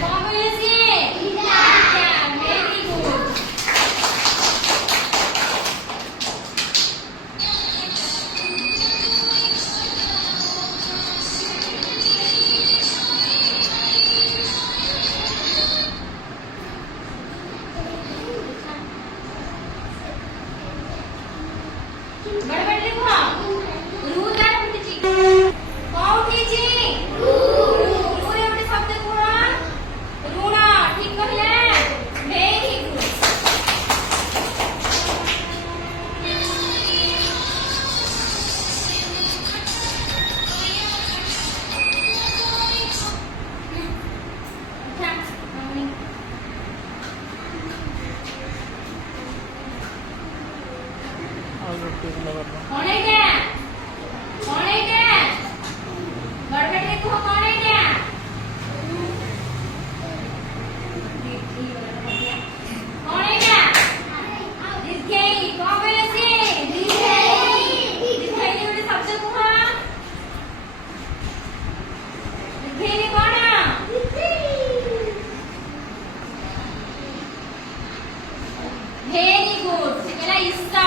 कौन बोले से वेरी गुड बड़बड़ लिखो रू काय म्हणते कौन उठीची रू रू एवढे शब्द कोण ऋण ठीक कहले व्हेरी गुड अच्छा मम्मी कौन है क्या कौन है क्या गड़बड़ लिखो कौन है क्या कौन है क्या दिखेगी कौन बोले से दिखेगी वाले शब्द कौन दिखेगी कौन वेरी गुड सेकेला इस्ता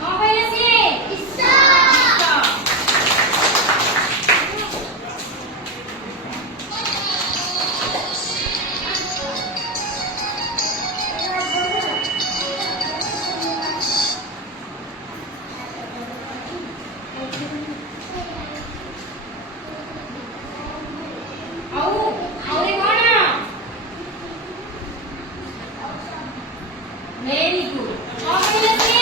कौन बोले से इस्ता औरे कौन वेरी गुड कौन बोले से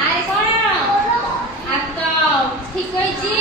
আরে কোন হাত ঠিক কইছি